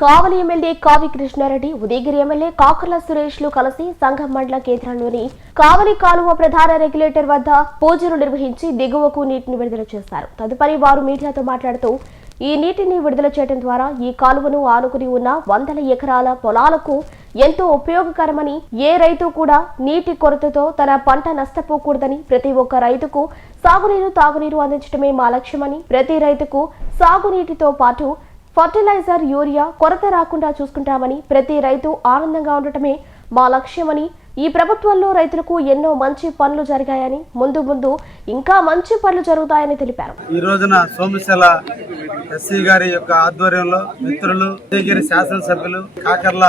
కావలి MLA Kavya Krishna Reddy Udayagiri MLA Kakarla సురేష్లు కలిసి సంఘం మండల కేంద్రంలోని కావలి కాలువ ప్రధాన రెగ్యులేటర్ వద్ద పూజలు నిర్వహించి దిగువకు నీటిని విడుదల చేశారు. తదుపరి వారు మీడియాతో మాట్లాడుతూ ఈ నీటిని విడుదల చేయడం ద్వారా ఈ కాలువను ఆనుకుని ఉన్న వందల ఎకరాల పొలాలకు ఎంతో ఉపయోగకరమని ఏ రైతు కూడా నీటి కొరతతో తన పంట నష్టపోకూడదని ప్రతి ఒక్క రైతుకు సాగునీరు తాగునీరు అందించడమే మా లక్ష్యమని ప్రతి రైతుకు సాగునీటితో పాటు ఫర్టిలైజర్ యూరియా కొరత రాకుండా చూసుకుంటామని ప్రతి రైతు ఆనందంగా ఉండటమే మా లక్ష్యమని ఈ ప్రభుత్వంలో రైతులకు ఎన్నో మంచి పనులు జరిగాయని ముందు ముందు ఇంకా మంచి పనులు జరుగుతాయని తెలిపారు. ఈ రోజున సోమశల ఎస్సీ గారి యొక్క ఆధ్వర్యంలో మిత్రులు శాసన శాసనసభ్యులు కాకర్ల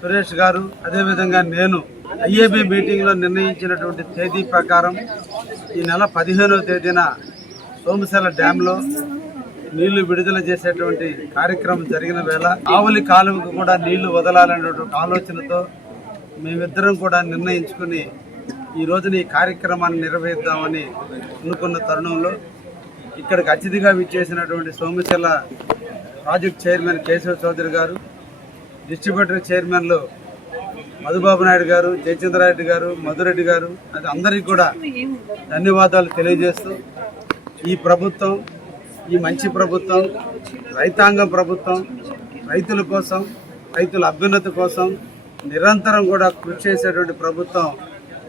సురేష్ గారు అదేవిధంగా నేను ఐఏబి మీటింగ్లో నిర్ణయించినటువంటి తేదీ ప్రకారం ఈ నెల పదిహేనవ తేదీన సోమశల డ్యామ్లో నీళ్ళు విడుదల చేసేటువంటి కార్యక్రమం జరిగిన వేళ ఆవులి కాలువకు కూడా నీళ్ళు వదలాలనేటువంటి ఆలోచనతో మేమిద్దరం కూడా నిర్ణయించుకుని ఈ రోజున ఈ కార్యక్రమాన్ని నిర్వహిద్దామని అనుకున్న తరుణంలో ఇక్కడికి అతిథిగా విచ్చేసినటువంటి సోమశల ప్రాజెక్ట్ చైర్మన్ కేశవ చౌదరి గారు డిస్ట్రిబ్యూటర్ చైర్మన్లు మధుబాబు నాయుడు గారు జయచంద్రారెడ్డి గారు మధురెడ్డి గారు అది అందరికీ కూడా ధన్యవాదాలు తెలియజేస్తూ ఈ ప్రభుత్వం ఈ మంచి ప్రభుత్వం రైతాంగం ప్రభుత్వం రైతుల కోసం రైతుల అభ్యున్నతి కోసం నిరంతరం కూడా కృషి చేసేటువంటి ప్రభుత్వం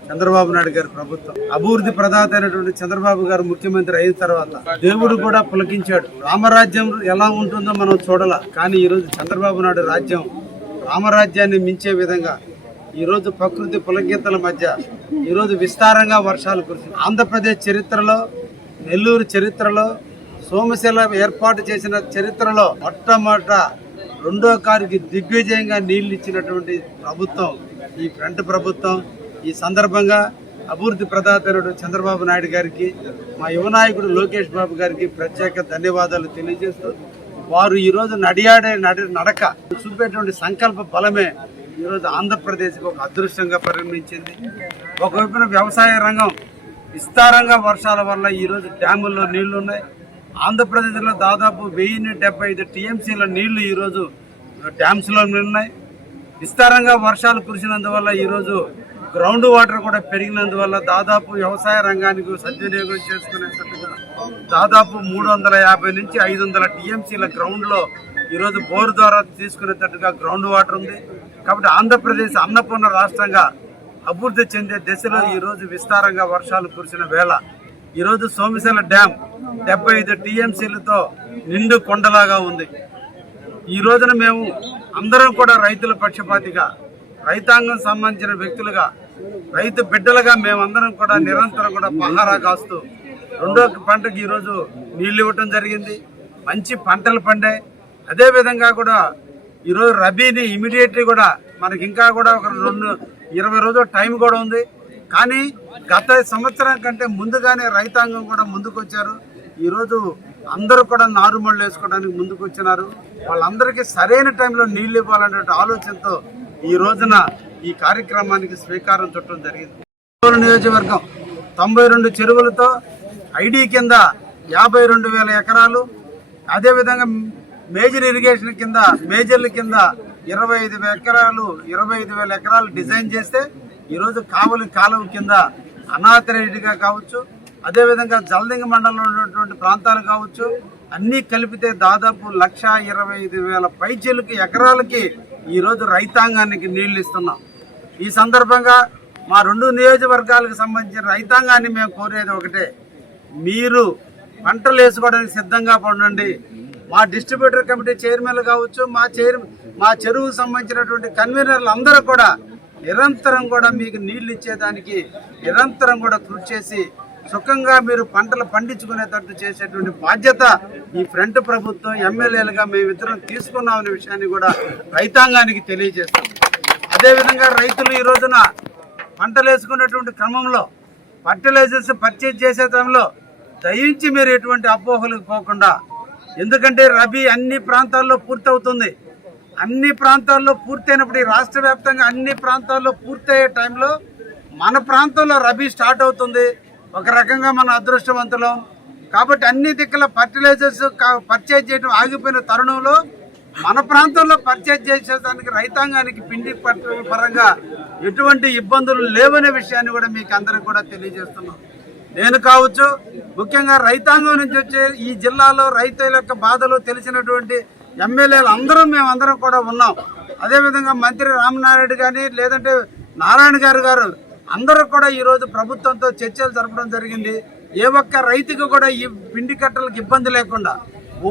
చంద్రబాబు నాయుడు గారి ప్రభుత్వం. అభివృద్ధి ప్రదాత అయినటువంటి చంద్రబాబు గారు ముఖ్యమంత్రి అయిన తర్వాత దేవుడు కూడా పులకించాడు. రామరాజ్యం ఎలా ఉంటుందో మనం చూడాల. కానీ ఈరోజు చంద్రబాబు నాయుడు రాజ్యం రామరాజ్యాన్ని మించే విధంగా ఈరోజు ప్రకృతి పులకింతల మధ్య ఈరోజు విస్తారంగా వర్షాలు కురిసింది ఆంధ్రప్రదేశ్ చరిత్రలో నెల్లూరు చరిత్రలో సోమశిల ఏర్పాటు చేసిన చరిత్రలో మొట్టమొదట రెండో కారుకి దిగ్విజయంగా నీళ్ళు ఇచ్చినటువంటి ప్రభుత్వం ఈ ఫ్రంట్ ప్రభుత్వం ఈ సందర్భంగా అభివృద్ధి ప్రదాత చంద్రబాబు నాయుడు గారికి మా యువ నాయకుడు లోకేష్ బాబు గారికి ప్రత్యేక ధన్యవాదాలు తెలియజేస్తూ వారు ఈరోజు నడియాడే నడి నడక చూపేటువంటి సంకల్ప బలమే ఈరోజు ఆంధ్రప్రదేశ్కి ఒక అదృష్టంగా పరిగణించింది ఒకవైపున వ్యవసాయ రంగం విస్తారంగా వర్షాల వల్ల ఈరోజు డ్యాముల్లో నీళ్ళు ఉన్నాయి ఆంధ్రప్రదేశ్లో దాదాపు వెయ్యి డెబ్బై ఐదు టీఎంసీల నీళ్ళు ఈరోజు డ్యామ్స్లో ఉన్నాయి విస్తారంగా వర్షాలు కురిసినందువల్ల ఈరోజు గ్రౌండ్ వాటర్ కూడా పెరిగినందువల్ల దాదాపు వ్యవసాయ రంగానికి సద్వినియోగం చేసుకునేటట్టుగా దాదాపు మూడు వందల యాభై నుంచి ఐదు వందల టీఎంసీల గ్రౌండ్లో ఈరోజు బోర్ ద్వారా తీసుకునేటట్టుగా గ్రౌండ్ వాటర్ ఉంది. కాబట్టి ఆంధ్రప్రదేశ్ అన్నపూర్ణ రాష్ట్రంగా అభివృద్ధి చెందే దశలో ఈరోజు విస్తారంగా వర్షాలు కురిసిన వేళ ఈరోజు సోమశిల డ్యామ్ డెబ్బై ఐదు టీఎంసీలతో నిండు కొండలాగా ఉంది. ఈ రోజున మేము అందరం కూడా రైతుల పక్షపాతిగా రైతాంగం సంబంధించిన వ్యక్తులుగా రైతు బిడ్డలుగా మేమందరం కూడా నిరంతరం కూడా పహారా కాస్తూ రెండో పంటకి ఈరోజు నీళ్ళు ఇవ్వటం జరిగింది. మంచి పంటలు పండాయి. అదేవిధంగా కూడా ఈరోజు రబీని ఇమీడియట్లీ కూడా మనకి ఇంకా కూడా ఒక రెండు ఇరవై రోజుల టైం కూడా ఉంది. కానీ గత సంవత్సరం కంటే ముందుగానే రైతాంగం కూడా ముందుకు వచ్చారు ఈరోజు అందరూ కూడా నారుమళ్ళు వేసుకోవడానికి ముందుకు వచ్చినారు వాళ్ళందరికీ సరైన టైంలో నీళ్ళు ఇవ్వాలనే ఆలోచనతో ఈ రోజున ఈ కార్యక్రమానికి శ్రీకారం చుట్టడం జరిగింది. నియోజకవర్గం తొంభై రెండు చెరువులతో ఐడి కింద యాభై రెండు వేల ఎకరాలు అదేవిధంగా మేజర్ ఇరిగేషన్ కింద మేజర్ల కింద ఇరవై ఐదు ఎకరాలు ఇరవై ఐదు వేల ఎకరాలు డిజైన్ చేస్తే ఈరోజు కావలి కాలువ కింద అనాథరేటిగా కావచ్చు అదేవిధంగా జల్దింగ మండలంలో ఉన్నటువంటి ప్రాంతాలు కావచ్చు అన్నీ కలిపితే దాదాపు లక్ష ఇరవై ఐదు వేల పైచీలకి ఎకరాలకి ఈరోజు రైతాంగానికి నీళ్ళు ఇస్తున్నాం. ఈ సందర్భంగా మా రెండు నియోజకవర్గాలకు సంబంధించిన రైతాంగాన్ని మేము కోరేది ఒకటే మీరు పంటలు వేసుకోవడానికి సిద్ధంగా పడండి మా డిస్ట్రిబ్యూటర్ కమిటీ చైర్మన్లు కావచ్చు మా చైర్ మా చెరువుకు సంబంధించినటువంటి కన్వీనర్లు అందరూ కూడా నిరంతరం కూడా మీకు నీళ్ళు ఇచ్చేదానికి నిరంతరం కూడా కృషి చేసి సుఖంగా మీరు పంటలు పండించుకునేటట్టు చేసేటువంటి బాధ్యత ఈ ఫ్రంట్ ప్రభుత్వం ఎమ్మెల్యేలుగా మేమిద్దరం తీసుకున్నామనే విషయాన్ని కూడా రైతాంగానికి తెలియజేస్తాం. అదేవిధంగా రైతులు ఈ రోజున పంటలు వేసుకునేటువంటి క్రమంలో ఫర్టిలైజర్స్ పర్చేజ్ చేసే టైంలో దయించి మీరు ఎటువంటి అపోహలకు పోకుండా ఎందుకంటే రబీ అన్ని ప్రాంతాల్లో పూర్తవుతుంది. అన్ని ప్రాంతాల్లో పూర్తయినప్పుడు ఈ రాష్ట్ర వ్యాప్తంగా అన్ని ప్రాంతాల్లో పూర్తయ్యే టైంలో మన ప్రాంతంలో రబీ స్టార్ట్ అవుతుంది. ఒక రకంగా మన అదృష్టవంతులం. కాబట్టి అన్ని దిక్కుల ఫర్టిలైజర్స్ పర్చేజ్ చేయడం ఆగిపోయిన తరుణంలో మన ప్రాంతంలో పర్చేజ్ చేసేదానికి రైతాంగానికి పిండి పరంగా ఎటువంటి ఇబ్బందులు లేవనే విషయాన్ని కూడా మీకు అందరికి కూడా తెలియజేస్తున్నాం. నేను కావచ్చు ముఖ్యంగా రైతాంగం నుంచి వచ్చే ఈ జిల్లాలో రైతుల యొక్క బాధలు తెలిసినటువంటి ఎమ్మెల్యేలు అందరం మేమందరం కూడా ఉన్నాం. అదేవిధంగా మంత్రి రామనారాయణ కానీ లేదంటే నారాయణ గారు గారు అందరూ కూడా ఈరోజు ప్రభుత్వంతో చర్చలు జరపడం జరిగింది. ఏ ఒక్క రైతుకు కూడా ఈ పిండి కట్టలకు ఇబ్బంది లేకుండా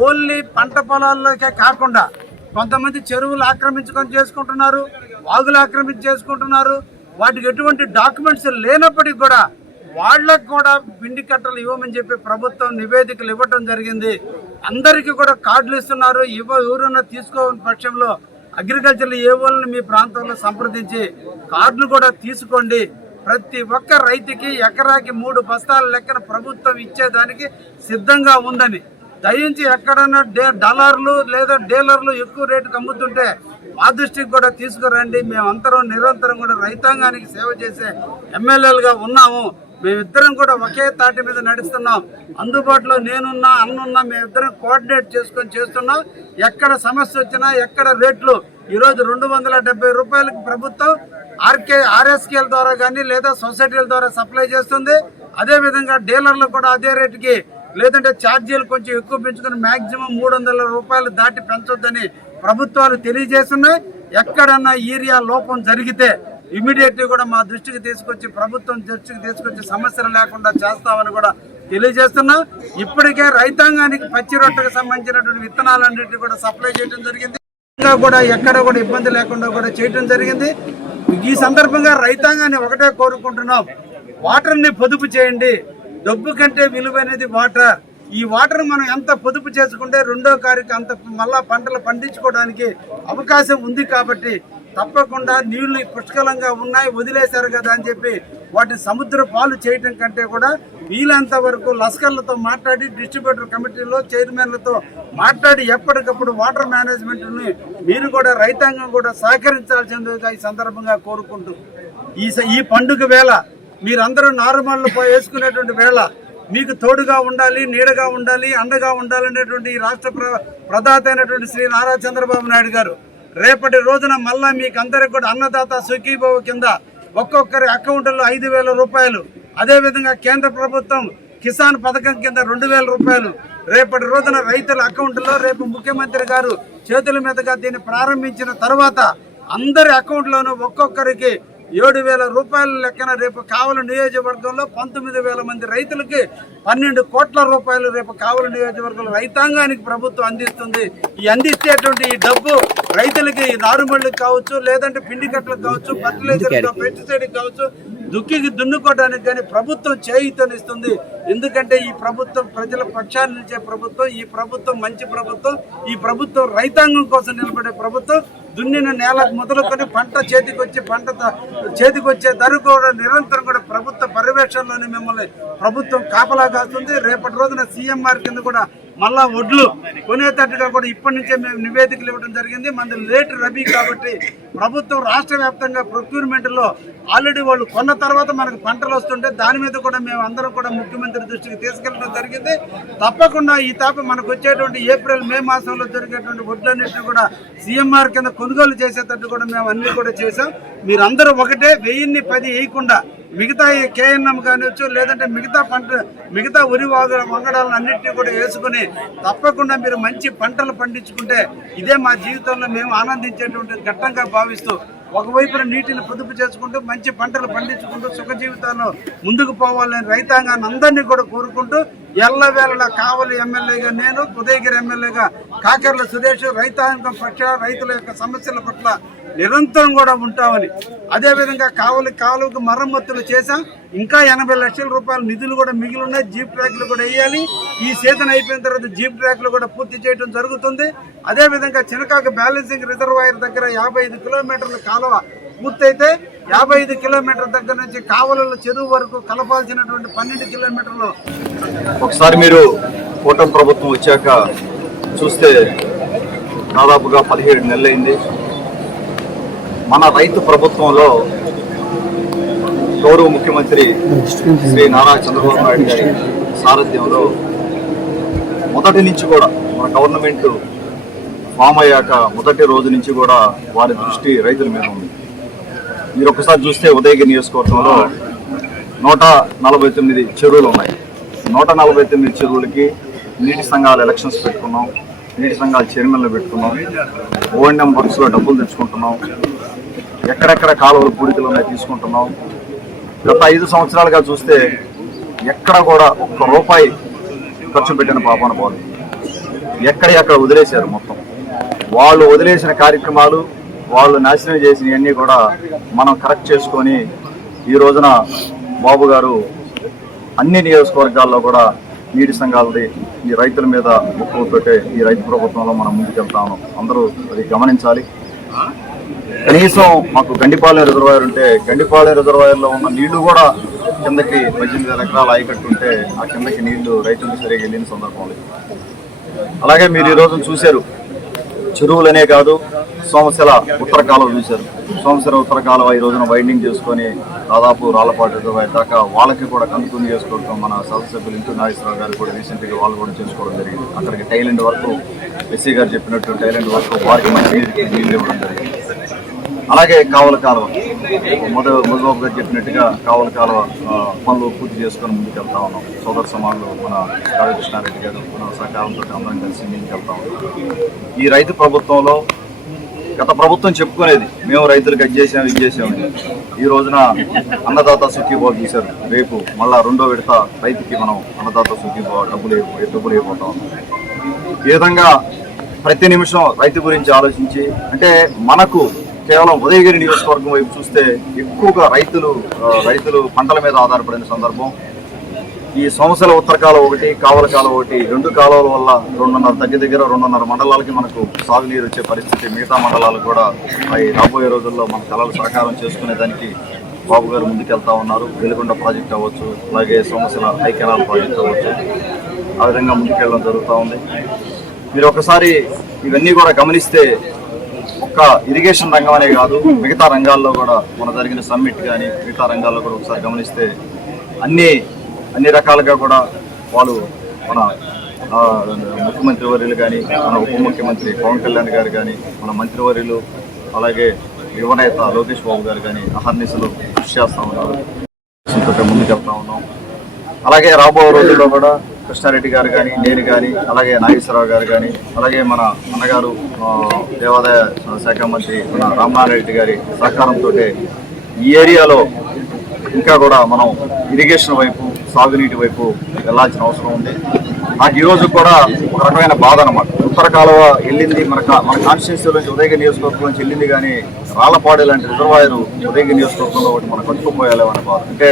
ఓన్లీ పంట పొలాల్లోకే కాకుండా కొంతమంది చెరువులు ఆక్రమించుకొని చేసుకుంటున్నారు వాగులు ఆక్రమించి చేసుకుంటున్నారు. వాటికి ఎటువంటి డాక్యుమెంట్స్ లేనప్పటికీ కూడా వాళ్ళకు కూడా పిండి కట్టలు ఇవ్వమని చెప్పి ప్రభుత్వం నివేదికలు ఇవ్వటం జరిగింది. అందరికీ కూడా కార్డులు ఇస్తున్నారు. ఇవ్వ ఎవరన్నా తీసుకోని పక్షంలో అగ్రికల్చర్ ఏ వాళ్ళని మీ ప్రాంతంలో సంప్రదించి కార్డులు కూడా తీసుకోండి. ప్రతి ఒక్క రైతుకి ఎకరాకి మూడు బస్తాల లెక్కన ప్రభుత్వం ఇచ్చేదానికి సిద్ధంగా ఉందని. దయించి ఎక్కడన్నా డే డాలర్లు లేదా డీలర్లు ఎక్కువ రేటుకి అమ్ముతుంటే మా దృష్టికి కూడా తీసుకురండి. మేమంతరం నిరంతరం కూడా రైతాంగానికి సేవ చేసే ఎమ్మెల్యేలుగా ఉన్నాము. మేమిద్దరం కూడా ఒకే తాటి మీద నడుస్తున్నాం. అందుబాటులో నేనున్నా అన్నున్నా మేమిద్దరం కోఆర్డినేట్ చేసుకొని చేస్తున్నాం. ఎక్కడ సమస్య వచ్చినా ఎక్కడ రేట్లు ఈరోజు రెండు వందల డెబ్బై రూపాయలకి ప్రభుత్వం ఆర్కే ఆర్ఎస్కేల ద్వారా కానీ లేదా సొసైటీల ద్వారా సప్లై చేస్తుంది. అదే విధంగా కూడా అదే రేటుకి లేదంటే ఛార్జీలు కొంచెం ఎక్కువ పెంచుకుని మ్యాక్సిమం మూడు వందల రూపాయలు దాటి పెంచొద్దని ప్రభుత్వాలు తెలియజేస్తున్నాయి. ఎక్కడన్నా ఏరియా లోపం జరిగితే ఇమీడియట్ కూడా మా దృష్టికి తీసుకొచ్చి ప్రభుత్వం దృష్టికి తీసుకొచ్చి సమస్యలు లేకుండా చేస్తామని కూడా తెలియజేస్తున్నాం. ఇప్పటికే రైతాంగానికి పచ్చి రొట్టెకు సంబంధించినటువంటి విత్తనాలన్నింటినీ కూడా సప్లై చేయడం జరిగింది. ఇంకా కూడా ఎక్కడ కూడా ఇబ్బంది లేకుండా కూడా చేయడం జరిగింది. ఈ సందర్భంగా రైతాంగాన్ని ఒకటే కోరుకుంటున్నాం. వాటర్ని పొదుపు చేయండి. డబ్బు కంటే విలువైనది వాటర్. ఈ వాటర్ మనం ఎంత పొదుపు చేసుకుంటే రెండో కారికి అంత మళ్ళా పంటలు పండించుకోవడానికి అవకాశం ఉంది కాబట్టి తప్పకుండా నీళ్ళు పుష్కలంగా ఉన్నాయి వదిలేశారు కదా అని చెప్పి వాటి సముద్ర పాలు చేయటం కంటే కూడా వీలంత వరకు లస్కర్లతో మాట్లాడి డిస్ట్రిబ్యూటర్ కమిటీలో చైర్మన్లతో మాట్లాడి ఎప్పటికప్పుడు వాటర్ మేనేజ్మెంట్ని మీరు కూడా రైతాంగం కూడా సహకరించాల్సిందిగా ఈ సందర్భంగా కోరుకుంటూ ఈ స- ఈ పండుగ వేళ మీరందరూ నారుమళ్ళు వేసుకునేటువంటి వేళ మీకు తోడుగా ఉండాలి నీడగా ఉండాలి అండగా ఉండాలనేటువంటి ఈ రాష్ట్ర ప్ర- ప్రదాత అయినటువంటి శ్రీ నారా చంద్రబాబు నాయుడు గారు రేపటి రోజున మళ్ళా మీకు అందరికి కూడా అన్నదాత సుఖీభవ కింద ఒక్కొక్కరి అకౌంట్లో ఐదు వేల రూపాయలు. అదేవిధంగా కేంద్ర ప్రభుత్వం కిసాన్ పథకం కింద రెండు వేల రూపాయలు. రేపటి రోజున రైతుల అకౌంట్లో రేపు ముఖ్యమంత్రి గారు చేతుల మీదుగా దీన్ని ప్రారంభించిన తర్వాత అందరి అకౌంట్లోనూ ఒక్కొక్కరికి ఏడు వేల రూపాయల లెక్కన రేపు కావలి నియోజకవర్గంలో పంతొమ్మిది వేల మంది రైతులకి పన్నెండు కోట్ల రూపాయలు రేపు కావలి నియోజకవర్గంలో రైతాంగానికి ప్రభుత్వం అందిస్తుంది. ఈ అందిస్తేటువంటి ఈ డబ్బు రైతులకి నారుమళ్ళకి కావచ్చు లేదంటే పిండి కట్టలకు కావచ్చు ఫర్టిలైజర్ పెస్టిసైడ్ కావచ్చు దుక్కికి దున్నుకోవడానికి కానీ ప్రభుత్వం చేయుతనిస్తుంది. ఎందుకంటే ఈ ప్రభుత్వం ప్రజల పక్షాన్ని నిలిచే ప్రభుత్వం ఈ ప్రభుత్వం మంచి ప్రభుత్వం ఈ ప్రభుత్వం రైతాంగం కోసం నిలబడే ప్రభుత్వం దున్నిన నేల మొదలుకొని పంట చేతికి పంట చేతికొచ్చే చేతికి వచ్చే ధర కూడా నిరంతరం కూడా ప్రభుత్వ పర్యవేక్షణలోనే మిమ్మల్ని ప్రభుత్వం కాపలా కాస్తుంది. రేపటి రోజున సీఎంఆర్ కింద కూడా మళ్ళా వడ్లు కొనేటట్టుగా కూడా ఇప్పటి నుంచే మేము నివేదికలు ఇవ్వడం జరిగింది. మనది లేట్ రబీ కాబట్టి ప్రభుత్వం రాష్ట్ర వ్యాప్తంగా ప్రొక్యూర్మెంట్లో ఆల్రెడీ వాళ్ళు కొన్న తర్వాత మనకు పంటలు వస్తుంటే దాని మీద కూడా మేము అందరం కూడా ముఖ్యమంత్రి దృష్టికి తీసుకెళ్ళడం జరిగింది. తప్పకుండా ఈ తాప మనకు వచ్చేటువంటి ఏప్రిల్ మే మాసంలో జరిగేటువంటి వడ్లన్నింటినీ కూడా సీఎంఆర్ కింద కొనుగోలు చేసేటట్టు కూడా మేము అన్ని కూడా చేసాం మీరందరూ ఒకటే వెయ్యిన్ని పది వేయకుండా మిగతా కేఎన్ఎం కానివచ్చు లేదంటే మిగతా పంట మిగతా ఉరి వాగు వంగడాలను అన్నింటినీ కూడా వేసుకుని తప్పకుండా మీరు మంచి పంటలు పండించుకుంటే ఇదే మా జీవితంలో మేము ఆనందించేటువంటి ఘట్టంగా భావిస్తూ ఒకవైపున నీటిని పొదుపు చేసుకుంటూ మంచి పంటలు పండించుకుంటూ సుఖ జీవితాల్లో ముందుకు పోవాలని రైతాంగాన్ని అందరినీ కూడా కోరుకుంటూ ఎల్లవేళలా కావలి ఎమ్మెల్యేగా నేను ఉదయగిరి ఎమ్మెల్యేగా కాకర్ల సురేష్ రైతాంగం పక్ష రైతుల యొక్క సమస్యల పట్ల నిరంతరం కూడా ఉంటామని. అదేవిధంగా కావలి కాలువకు మరమ్మతులు చేశాం. ఇంకా ఎనభై లక్షల రూపాయల నిధులు కూడా మిగిలి ఉన్నాయి జీప్ ట్రాక్లు కూడా వేయాలి. ఈ సీజన్ అయిపోయిన తర్వాత జీప్ ట్రాక్లు కూడా పూర్తి చేయడం జరుగుతుంది. అదేవిధంగా చినకాకు బ్యాలెన్సింగ్ రిజర్వాయర్ దగ్గర యాభై ఐదు కిలోమీటర్ల కాలువ పూర్తయితే యాభై ఐదు కిలోమీటర్ల దగ్గర నుంచి కావలలో చెరువు వరకు కలపాల్సినటువంటి పన్నెండు కిలోమీటర్లు. ఒకసారి మీరు కూటమి ప్రభుత్వం వచ్చాక చూస్తే దాదాపుగా పదిహేడు నెలలైంది. మన రైతు ప్రభుత్వంలో గౌరవ ముఖ్యమంత్రి శ్రీ నారా చంద్రబాబు నాయుడు గారి సారథ్యంలో మొదటి నుంచి కూడా మన గవర్నమెంట్ ఫామ్ అయ్యాక మొదటి రోజు నుంచి కూడా వారి దృష్టి రైతుల మీద ఉంది. మీరు ఒకసారి చూస్తే ఉదయగిరి నియోజకవర్గంలో నూట నలభై తొమ్మిది చెరువులు ఉన్నాయి. నూట నలభై తొమ్మిది చెరువులకి నీటి సంఘాల ఎలక్షన్స్ పెట్టుకున్నాం. నీటి సంఘాల చైర్మన్లు పెట్టుకున్నాం. ఓఎన్ఎం వర్క్స్లో డబ్బులు తెచ్చుకుంటున్నాం. ఎక్కడెక్కడ కాలువలు పూడికలు ఉన్నాయి తీసుకుంటున్నాం. గత ఐదు సంవత్సరాలుగా చూస్తే ఎక్కడ కూడా ఒక్క రూపాయి ఖర్చు పెట్టిన పాపన పోదు ఎక్కడ ఎక్కడ వదిలేశారు మొత్తం. వాళ్ళు వదిలేసిన కార్యక్రమాలు వాళ్ళు నాశనం చేసినవన్నీ కూడా మనం కరెక్ట్ చేసుకొని ఈ రోజున బాబు గారు అన్ని నియోజకవర్గాల్లో కూడా నీటి సంఘాలది ఈ రైతుల మీద ముక్కుతోటే ఈ రైతు ప్రభుత్వంలో మనం ముందుకెళ్తా ఉన్నాం. అందరూ అది గమనించాలి. కనీసం మాకు గండిపాలెం రిజర్వాయర్ ఉంటే గండిపాలెం రిజర్వాయర్లో ఉన్న నీళ్ళు కూడా కిందకి పద్దెనిమిది వేల ఎకరాల ఆయకట్టు ఉంటే ఆ కిందకి నీళ్ళు రైతులకు సరిగా వెళ్ళిన సందర్భం లేదు అలాగే మీరు ఈరోజు చూశారు చెరువులనే కాదు సోమశిల ఉత్తర కాలం చూశారు. సంవత్సర ఉత్తర కాలువ ఈ రోజున వైండింగ్ చేసుకొని దాదాపు రాళ్ళపాటు దాకా వాళ్ళకి కూడా కనుక్కుని చేసుకోవడం మన సభ్యులు ఇంటూ నాగేశ్వరరావు గారు కూడా రీసెంట్గా వాళ్ళు కూడా చేసుకోవడం జరిగింది. అక్కడికి టైలెండ్ వరకు ఎస్సీ గారు చెప్పినట్టు టైలెండ్ వరకు వారికి మంచి నీళ్ళు ఇవ్వడం జరిగింది. అలాగే కావల కాలువ. మొదలు మధుబాబు గారు చెప్పినట్టుగా కావల కాలువ పనులు పూర్తి చేసుకొని ముందుకు వెళ్తా ఉన్నాం. సోదర సమానులు మన రాధాకృష్ణారెడ్డి గారు మన సహకారంతో అందరం కలిసి ముందుకు వెళ్తా ఉన్నాం. ఈ రైతు ప్రభుత్వంలో గత ప్రభుత్వం చెప్పుకునేది మేము రైతులకు అది చేసాం ఇది చేసామని ఈ రోజున అన్నదాత సుఖీభావ చూశారు. రేపు మళ్ళా రెండో విడత రైతుకి మనం అన్నదాత సుఖీభావ డబ్బులు డబ్బులు అయిపోతా ఈ విధంగా ప్రతి నిమిషం రైతు గురించి ఆలోచించి అంటే మనకు కేవలం ఉదయగిరి నియోజకవర్గం వైపు చూస్తే ఎక్కువగా రైతులు రైతులు పంటల మీద ఆధారపడిన సందర్భం. ఈ సంవత్సర ఉత్తర కాలం ఒకటి కావల కాలం ఒకటి రెండు కాలువల వల్ల రెండున్నర దగ్గర దగ్గర రెండున్నర మండలాలకి మనకు సాగునీరు వచ్చే పరిస్థితి మిగతా మండలాలు కూడా అవి రాబోయే రోజుల్లో మన కళలు సహకారం చేసుకునే దానికి బాబు గారు ముందుకెళ్తా ఉన్నారు. వెలుగొండ ప్రాజెక్ట్ అవ్వచ్చు అలాగే సంవత్సర హై ప్రాజెక్ట్ అవ్వచ్చు. ఆ విధంగా ముందుకెళ్ళడం జరుగుతూ ఉంది. మీరు ఒకసారి ఇవన్నీ కూడా గమనిస్తే ఒక్క ఇరిగేషన్ రంగం అనే కాదు మిగతా రంగాల్లో కూడా మన జరిగిన సమ్మిట్ కానీ మిగతా రంగాల్లో కూడా ఒకసారి గమనిస్తే అన్ని అన్ని రకాలుగా కూడా వాళ్ళు మన ముఖ్యమంత్రి వర్యులు కానీ మన ఉప ముఖ్యమంత్రి పవన్ కళ్యాణ్ గారు కానీ మన మంత్రివర్యులు అలాగే యువనేత లోకేష్ బాబు గారు కానీ అహర్నిశలు కృషి చేస్తూ ఉన్నారు. ముందు ముందుకెళ్తా ఉన్నాం. అలాగే రాబోయే రోజుల్లో కూడా కృష్ణారెడ్డి గారు కానీ నేను కానీ అలాగే నాగేశ్వరరావు గారు కానీ అలాగే మన అన్నగారు దేవాదాయ శాఖ మంత్రి మన రామనారాయణ గారి సహకారంతో ఈ ఏరియాలో ఇంకా కూడా మనం ఇరిగేషన్ వైపు సాగునీటి వైపు వెళ్ళాల్సిన అవసరం ఉంది. నాకు ఈ రోజు కూడా ఒక రకమైన బాధ అనమాట ఉత్తర కాలువ వెళ్ళింది మన మన కాన్స్టిట్యూన్సీ నుంచి ఉదయగిరి నియోజకవర్గం నుంచి వెళ్ళింది కానీ రాళ్ళపాడు లాంటి రిజర్వాయర్ ఉదయగిరి నియోజకవర్గంలో ఒకటి మనం కట్టుకుపోయాలి అనే బాధ. అంటే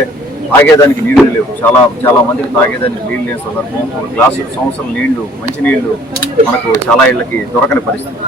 తాగేదానికి నీళ్ళు లేవు. చాలా చాలా మందికి తాగేదానికి నీళ్ళు లేని సందర్భం. గ్లాసు సంవత్సరం నీళ్ళు మంచి నీళ్ళు మనకు చాలా ఇళ్ళకి దొరకని పరిస్థితి.